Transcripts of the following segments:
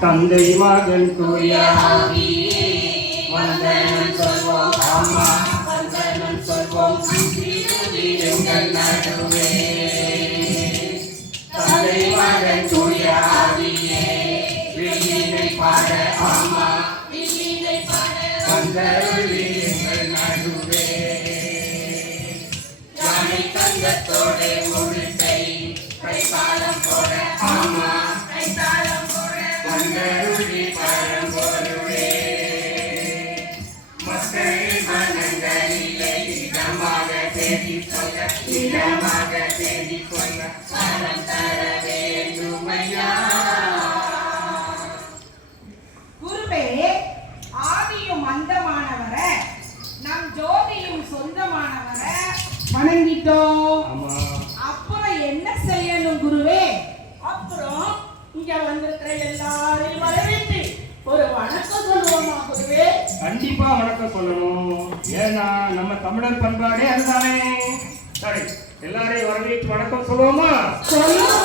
தந்தை மகன் தூயாவி. வந்தனம் சொல்வோம். ஆமா. வந்தனம் சொல்வோம். எங்கள் நடுவே. தந்தை மகன் தூயாவியே. வில்லினை பாட ஆமா. வந்தருளி எங்கள் நடுவே. யானை தங்கத்தோட கைத்தாளம் போட போட வந்தருளி தேடி சொல்ல வரம் தர வேண்டுமையா? குருவே ஆதியும் அந்தமானவர. நம் ஜோதியும் சொந்தமானவர. வணங்கிட்டோம் ஆமா அப்புறம் என்ன செய்யணும் குருவே அப்புறம் இங்க வந்திருக்கிற எல்லாரையும் வரவேற்று ஒரு வணக்கம் சொல்லுவோமா குருவே கண்டிப்பா வணக்கம் சொல்லணும். ஏன்னா நம்ம தமிழர் பண்பாடே அதுதானே. சரி எல்லாரையும் வரவேற்று வணக்கம் சொல்லுவோமா? சொல்லுவோம்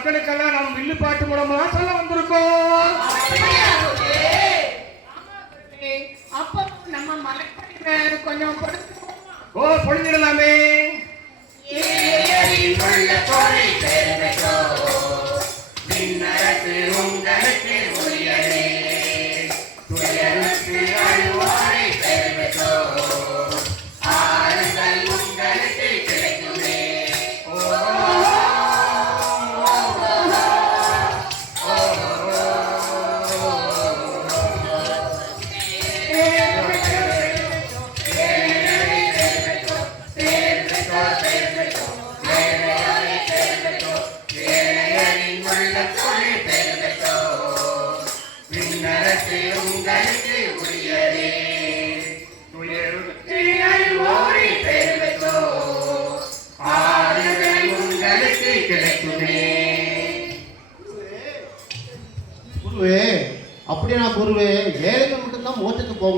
மக்களுக்கெல்லாம் நம்ம வில்லுப்பாட்டு மூலமா சொல்ல வந்திருக்கோம். அப்போ நம்ம மலைப்படிவை கொஞ்சம் ஓ பொழிஞ்சிடலாமே உங்களுக்கு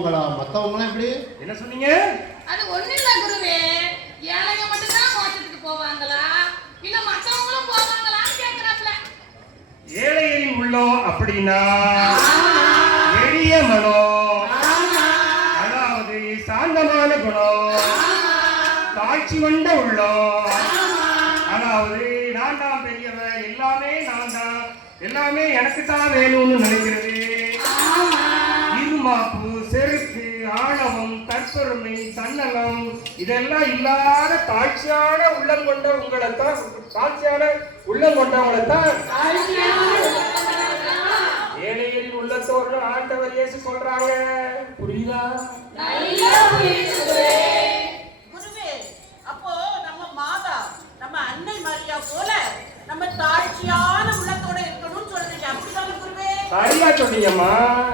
போங்களா மற்றவங்களாம் எப்படி? என்ன சொன்னீங்க? அது ஒண்ணும் இல்ல குருவே. ஏழைங்க மட்டும்தான் மோட்சத்துக்கு போவாங்களா? இல்ல மத்தவங்களும் போவாங்களான்னு கேக்குறாப்ல. ஏழையரின் உள்ளம் அப்படின்னா எளிய மனம் அதாவது சாந்தமான குணம். தாழ்ச்சி கொண்ட உள்ளம். அதாவது நான் தான் பெரியவன் எல்லாமே நான் தான். எல்லாமே எனக்கு தான் வேணும்னு நினைக்கிறது. இதெல்லாம் இல்லாத தாழ்ச்சியான உள்ளம் கொண்ட உங்களை தான் தாழ்ச்சியான உள்ளம் கொண்டவங்களை தான் ஏழையரின் உள்ளத்தோடு ஆண்டவர் இயேசு சொல்றாங்க. புரியுதா? குருவே அப்போ நம்ம மாதா நம்ம அன்னை மரியா போல நம்ம தாழ்ச்சியான இருக்கணும்னு சொல்றீங்க அப்படிதானே குருவே சரியா சொன்னீங்கம்மா.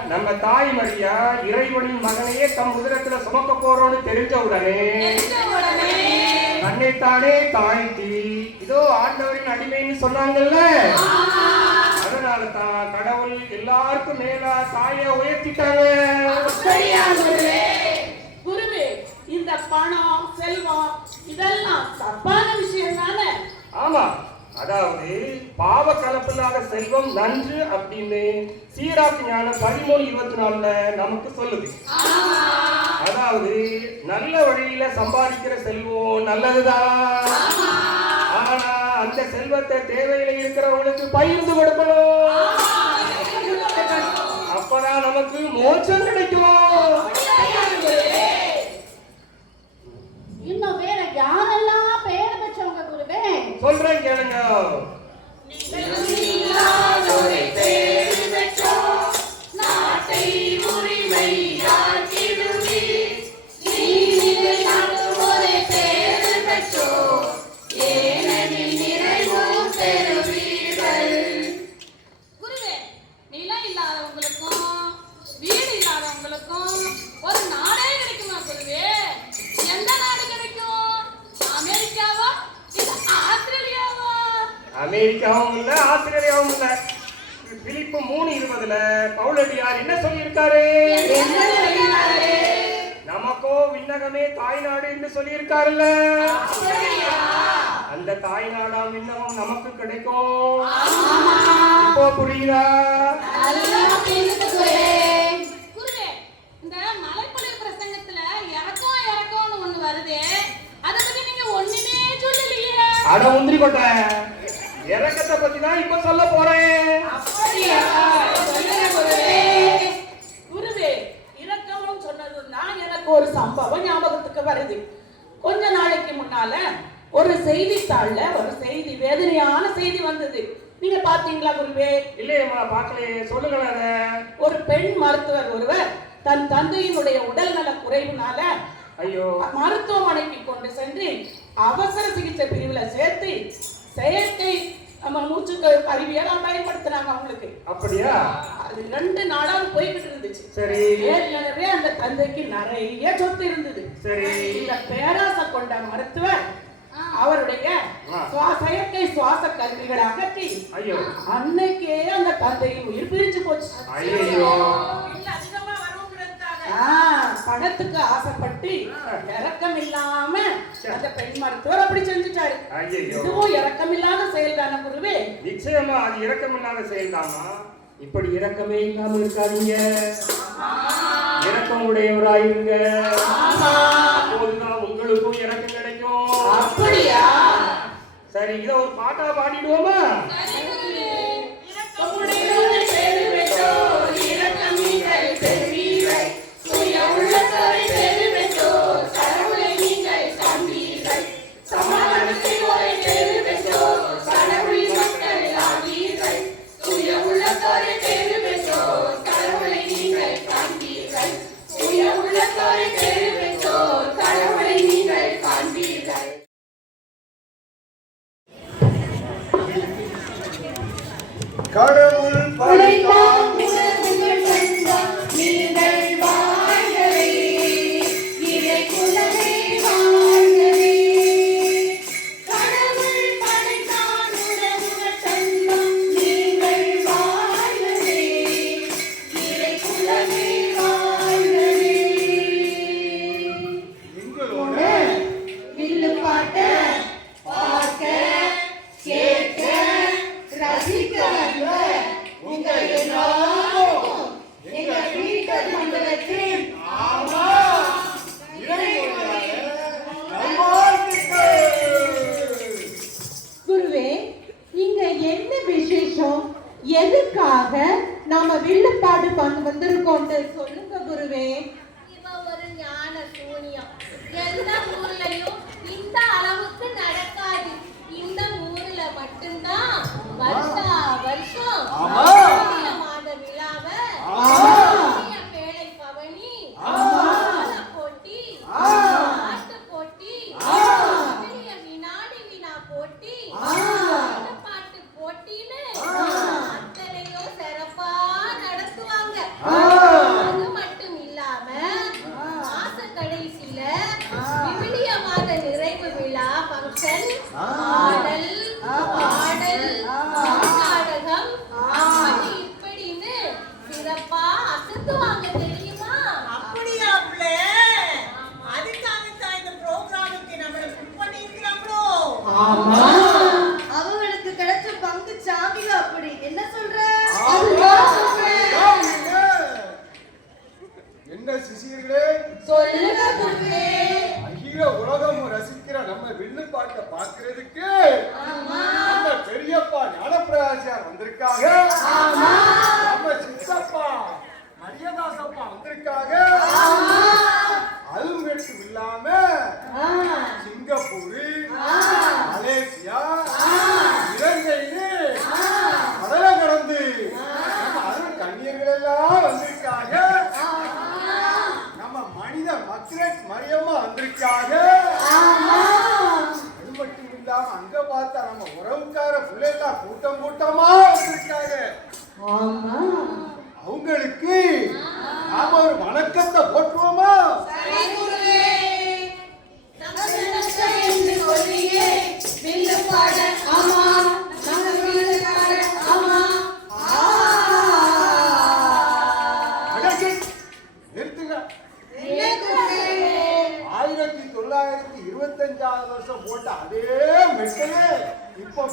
நம்ம தாய் மரியா இறைவனின் மகனையே தம் உதரத்துல சுமக்க போறோம்னு தெரிஞ்ச உடனே தன்னைத்தானே தாழ்த்தி. இதோ ஆண்டவரின் அடிமைன்னு சொன்னாங்கல்ல? அதனால தான் கடவுள் எல்லாருக்கும் மேலா தாயை உயர்த்திட்டாங்க. இந்த பணம் செல்வம் இதெல்லாம் தப்பான விஷயம் தானே ஆமா. அதாவது பாவ கலப்பில்லாத செல்வம் நன்று அப்படின்னு சீராக்கு ஞான பதிமூணு இருபத்தி நாலுல நமக்கு சொல்லுது. அதாவது நல்ல வழியில சம்பாதிக்கிற செல்வம் நல்லதுதான் ஆனா அந்த செல்வத்தை தேவையில இருக்கிறவங்களுக்கு பகிர்ந்து கொடுக்கணும். அப்பதான் நமக்கு மோட்சம் கிடைக்கும்? சொல்றேன் கேளுங்க அமெரிக்காவும் இல்ல ஆஸ்திரேலியாவும் இல்ல. பிலிப்பு மூணு இருபதுல பவுலடியார் என்ன சொல்லியிருக்காரு? நமக்கோ விண்ணகமே தாய்நாடு என்று சொல்லியிருக்காருல்ல. அந்த தாய்நாடாம் விண்ணகம் நமக்கு கிடைக்கும். இப்போ புரியுதா? அட முந்திரி கொட்டை. இறக்கத்தை பத்தி தான் இப்ப சொல்ல போறேன். குருவே குருவே இரக்கமும் சொன்னதுன்னா எனக்கு ஒரு சம்பவம் ஞாபகத்துக்கு வருது. கொஞ்ச நாளைக்கு முன்னால ஒரு செய்தித்தாள்ல ஒரு செய்தி வேதனையான செய்தி வந்தது. நீங்க பாத்தீங்களா குருவே? இல்லையம்மா பார்க்கலையே. சொல்லுங்களேன். ஒரு பெண் மருத்துவர் ஒருவர் தன் தந்தையினுடைய உடல்நல குறைவுனால ஐயோ. மருத்துவமனைக்கு கொண்டு சென்று அவசர சிகிச்சை பிரிவுல சேர்த்து செயற்கை நம்ம மூச்சு அறிவியெல்லாம் பயன்படுத்துறாங்க அவங்களுக்கு. அப்படியா? அது ரெண்டு நாளா போய்கிட்டு இருந்துச்சு. சரி. ஏற்கனவே அந்த தந்தைக்கு நிறைய சொத்து இருந்தது. சரி. இந்த பேராசை கொண்ட மருத்துவர் அவருடைய சுவா- செயற்கை சுவாச கருவிகளை அகற்றி ஐயோ. அன்னைக்கே அந்த தந்தையின் உயிர் பிரிஞ்சு போச்சு. பணத்துக்கு ஆசைப்பட்டு இறக்கம் இல்லாம அந்த பெண் மருத்துவர் அப்படி செஞ்சுட்டாரு. ஐயோ இதுவும் இறக்கம் இல்லாத செயல் தானே குருவே? நிச்சயமா அது இரக்கமில்லாத செயல்தாமா இப்படி இரக்கமே இல்லாம இருக்காதீங்க. இரக்கம் உடையவராயிருங்க. அப்போதுதான் உங்களுக்கும் இரக்கம் கிடைக்கும். அப்படியா? சரி இத ஒரு பாட்டா பாடிடுவோமா?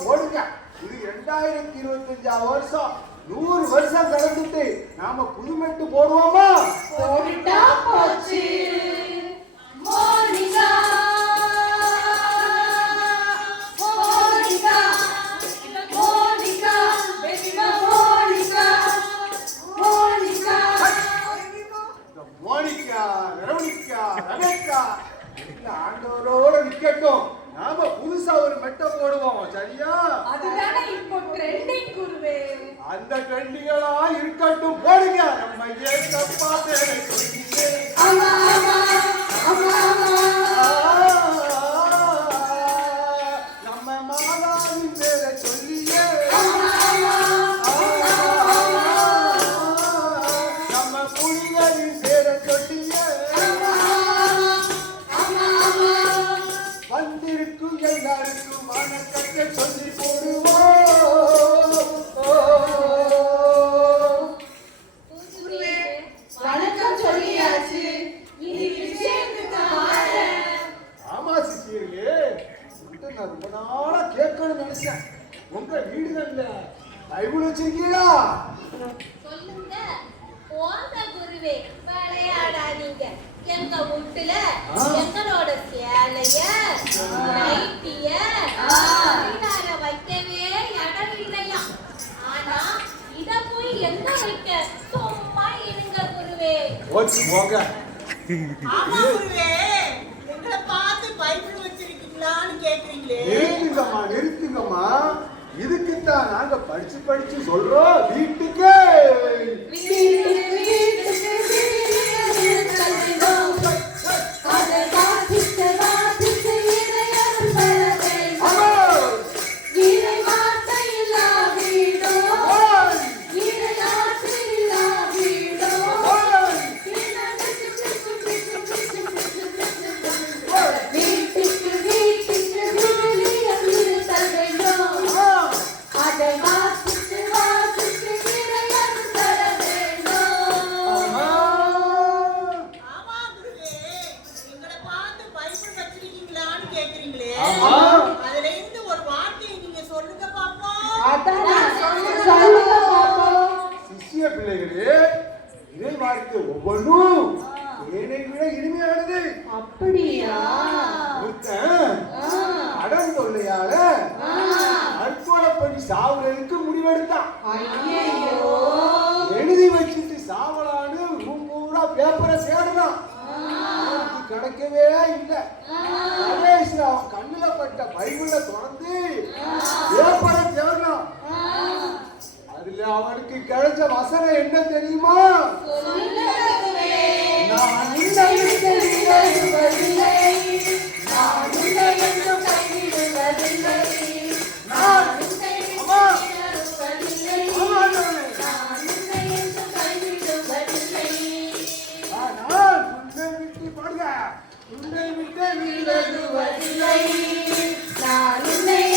ஓடுங்க. இது ரெண்டாயிரத்தி இருபத்தஞ்சா வருஷம். நூறு வருஷம் கடந்துட்டு நாம புதுமெட்டு போடுவோமா? போட்டுட்டா போச்சு. மோனிகா. மோனிகா. மோனிகா. பேபிமா மோனிகா. மோனிகா. மோனிகா வெரோனிகா ரமேஷா ஆண்டவரோட நிக்கட்டும். ஆமா புதுசா ஒரு மெட்ட போடுவோம் சரியா? அதுதானே இப்போ ட்ரெண்டிங் குருவே. அந்த ட்ரெண்டிங்களா இருக்கட்டும் போடுங்க. நம்ம ஏன் தப்பா தேவை ஆமா ஆமா ஆமா ஆமா. நாங்க படிச்சு படிச்சு சொல்றோம் வீட்டுக்கு. தேனை விட இனிமையானது. அப்படியா? அடம் தொல்லையால. தற்கொலை பண்ணி சாவுறதுக்கு முடிவெடுத்தான். எழுதி வச்சுட்டு சாவலான்னு ரூம் பேப்பரை தேடுறான் கிடைக்கவே இல்லை. கணேஷ்ல பட்ட பைபிள தொடர்ந்து பேப்பரை தேடுறான் அதுல அவனுக்கு கிடைச்ச வசனம் என்ன தெரியுமா? உன்னை விட்டு விலகுவதில்லை. நான் உன்னை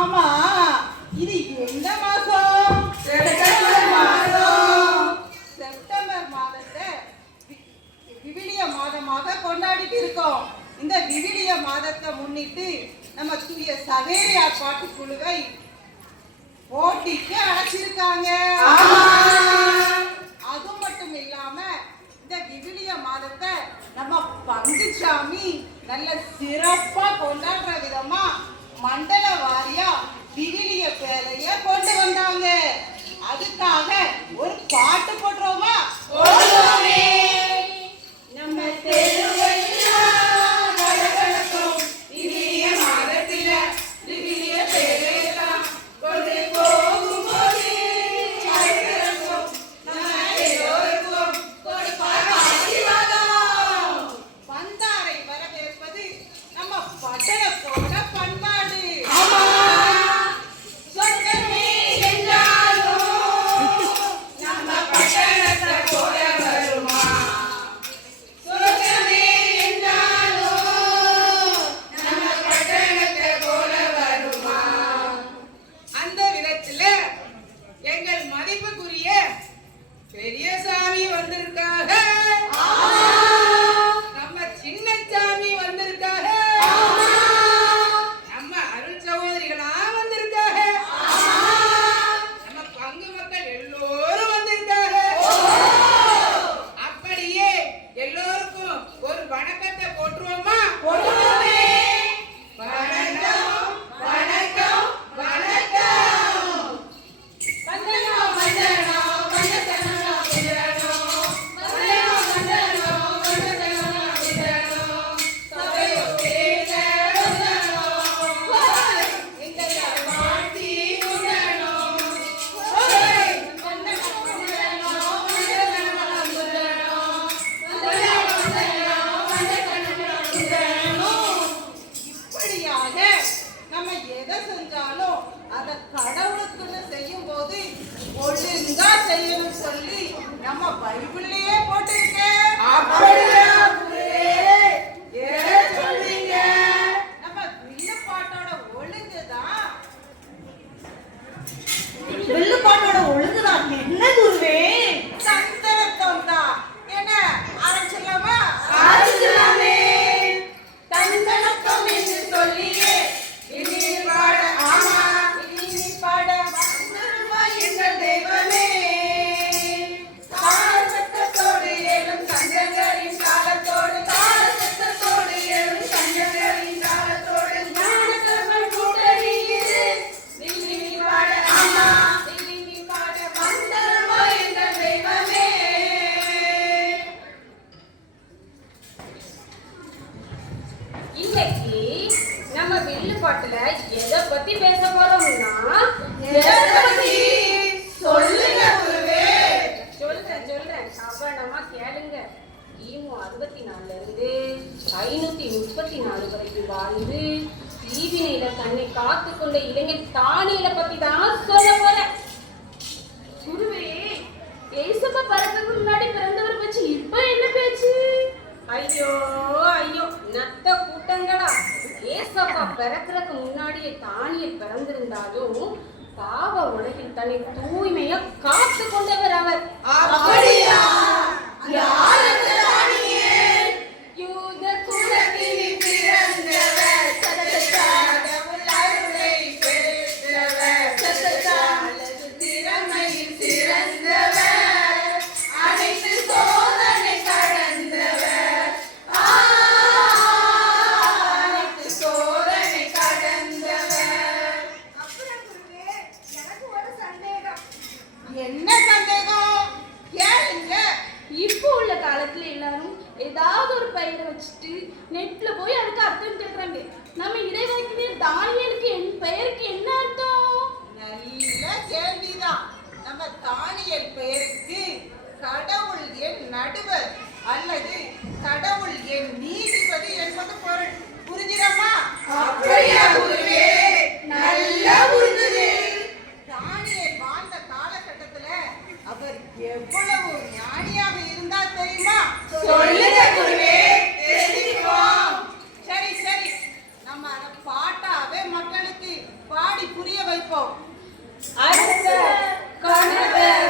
ஆமா. இது எந்த மாசம்? செப்டம்பர் மாதம். செப்டம்பர் மாதத்தை விவிலிய மாதமாக கொண்டாடிட்டு இருக்கோம். இந்த விவிலிய மாதத்தை முன்னிட்டு நம்ம தூய சவேரியார் பாட்டு குழுவை போட்டிக்கு அழைச்சிருக்காங்க. அது மட்டும் இல்லாம இந்த விவிலிய மாதத்தை நம்ம பங்குச்சாமி நல்ல சிறப்பா கொண்டாடுற விதமா மண்டல வாரியா விவிலிய பேரைய கொண்டு வந்தாங்க. அதுக்காக ஒரு பாட்டு போட்டு வரைக்கு வாழ்ந்து ஈவினையில தன்னை காத்து கொண்ட இளைஞர் தானியில பத்தி தான் சொல்ல போறேன். குருவே ஏசப்பா பறக்கிறதுக்கு முன்னாடி பிறந்தவர் வச்சு இப்ப என்ன பேச்சு? ஐயோ ஐயோ நத்த கூட்டங்களா ஏசப்பா பிறக்கிறதுக்கு முன்னாடியே தானிய பிறந்திருந்தாலும் பாவ உலகில் தன்னை தூய்மையா காத்து கொண்டவர் அவர். அப்படியா? இப்போ உள்ள காலத்துல எல்லாரும் ஏதாவது ஒரு பயிரை வச்சுட்டு நெட்ல போய் அதுக்கு நம்ம இறைவனுக்குமே தானியலுக்கு பெயருக்கு என்ன நல்ல கேள்விதான். நம்ம தானியல் பெயருக்கு கடவுள் என் நடுவர் அல்லது கடவுள் என் நீதிபதி என்பது பொருள். புரிஞ்சிடமா எவ்வளவு ஞானியாக இருந்தா தெரியுமா? சொல்லுங்க குருவே தெரிஞ்சுக்குவோம். சரி சரி. நம்ம அத பாட்டாவே மக்களுக்கு பாடி புரிய வைப்போம். அரசர் கணவர்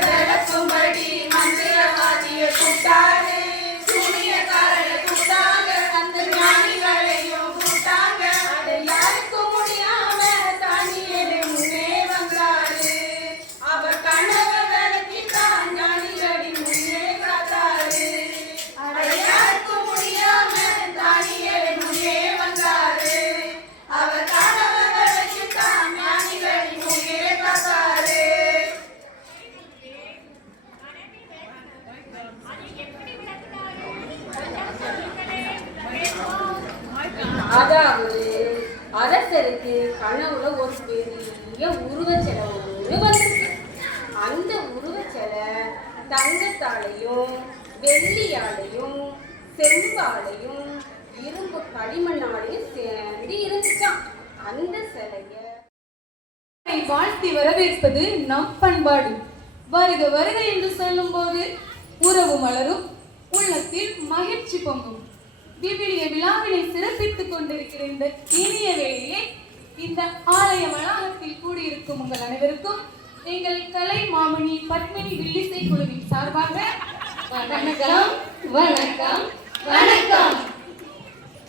வருக வருக என்று சொல்லும்போது உறவு மலரும் உள்ளத்தில் மகிழ்ச்சி பொங்கும். விவிலிய விழாவினை சிறப்பித்துக் கொண்டிருக்கிற இந்த இனிய வேளையிலே இந்த ஆலய வளாகத்தில் கூடியிருக்கும் உங்கள் அனைவருக்கும் எங்கள் கலை மாமணி பத்மினி வில்லிசை குழுவின் சார்பாக வணக்கம் வணக்கம் வணக்கம்.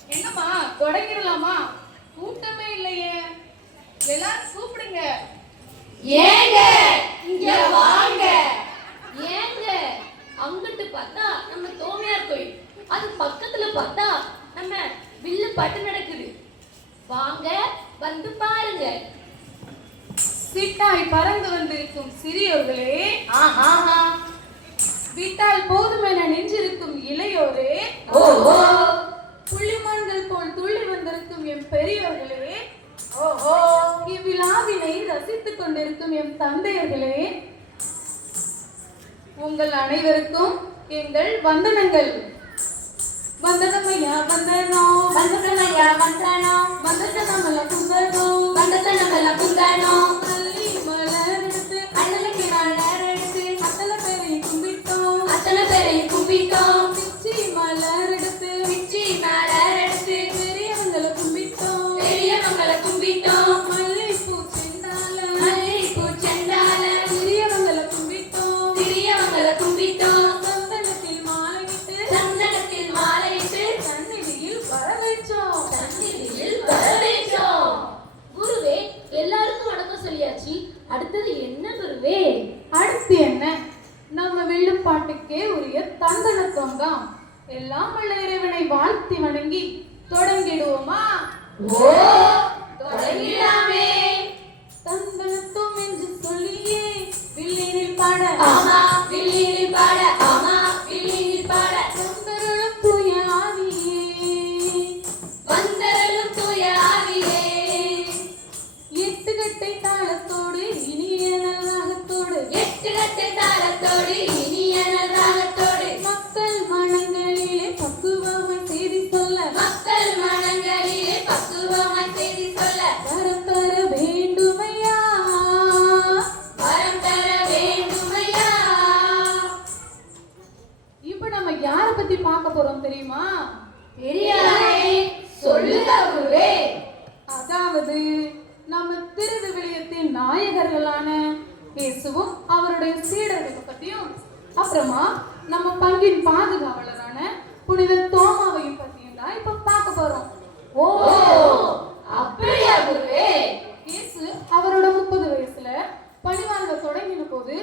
என்னம்மா தொடங்கிடலாமா? கூட்டமே இல்லையே. எல்லாரும் கூப்பிடுங்க. ஏங்க இங்க வாங்க. ஏங்க அங்கிட்டு பார்த்தா நம்ம தோமையார் கோயில். அது பக்கத்துல பார்த்தா நம்ம வில்லு பாட்டு நடக்குது. வாங்க வந்து பாருங்க. சிட்டாய் பறந்து வந்திருக்கும் சிறியோர்களே. ஆஹா விட்டால் போதுமென நெஞ்சிருக்கும் இளையோரே. ஓஹோ புள்ளிமான்கள் போல் துள்ளி வந்திருக்கும் எம் பெரியோர்களே. ஓஹோ ரசித்துக் கொண்டிருக்கும் எம் தந்தையர்களே உங்கள் அனைவருக்கும் எங்கள் வந்தனங்கள். வந்தனமையா வந்தனோ? வந்தனமையா வந்தனோ? வந்தனமல குந்தனோ வந்தனமல குந்தனோ அள்ளி மலரெடுத்து அண்ணனுக்கு மலர் எடுத்து அத்தனை பேரையும் கும்பிட்டோம் அத்தனை பேரையும் கும்பிட்டோம் அடுத்து என்ன? நம்ம வில்லுப்பாட்டுக்கே உரிய தந்தனத்துவம் தான் எல்லாம் உள்ள இறைவனை வாழ்த்தி வணங்கி தொடங்கிடுவோமா? ஓ! இயேசுவும் அவருடைய சீடர்கள் பத்தியும் அப்புறமா நம்ம பங்கின் பாதுகாவலரான புனித தோமாவையும் பத்தியும் தான் இப்ப பார்க்க போறோம். ஓ அப்படியா குருவே? இயேசு அவரோட முப்பது வயசுல பணிவாங்க தொடங்கின போது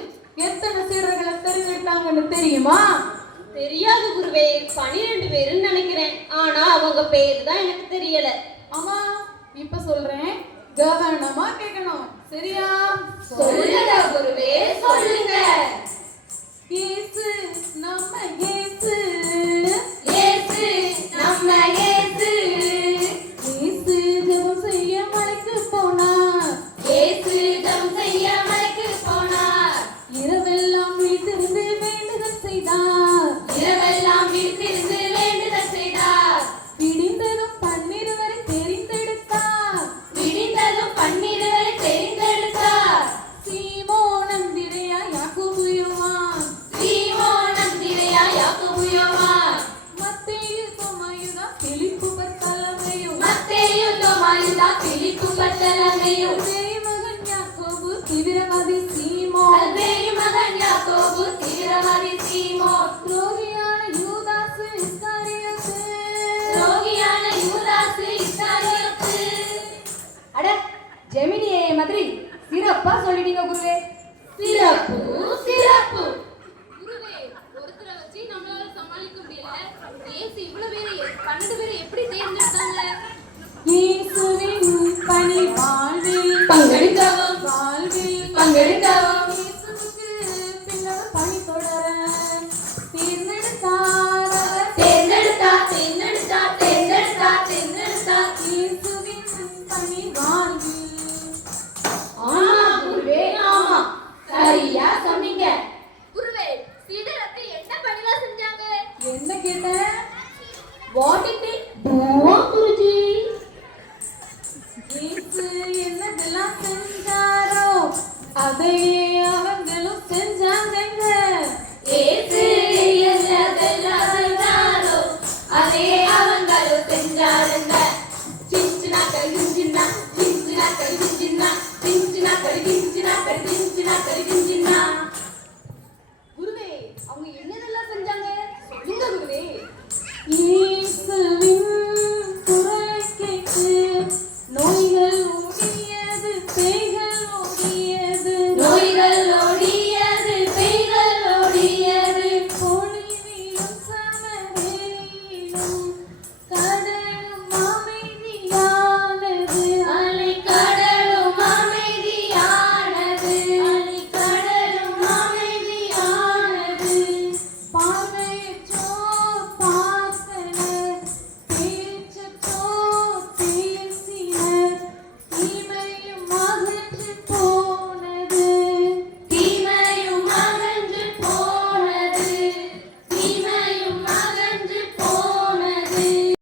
எத்தனை சீடர்களை தெரிஞ்சுக்கிட்டாங்கன்னு தெரியுமா? தெரியாது குருவே பனிரெண்டு பேருன்னு நினைக்கிறேன். ஆனா அவங்க பேர் தான் எனக்கு தெரியல. ஆமா இப்ப சொல்றேன். கவனமா கேட்கணும் சரியா? சொல்லுங்க குருவே சொல்லுங்க. இயேசு நம்ம இயேசு இயேசு நம்ம இயேசு வாழ்வில் பங்கெடுக்க வாழ்வில் பங்கெடுக்கவும்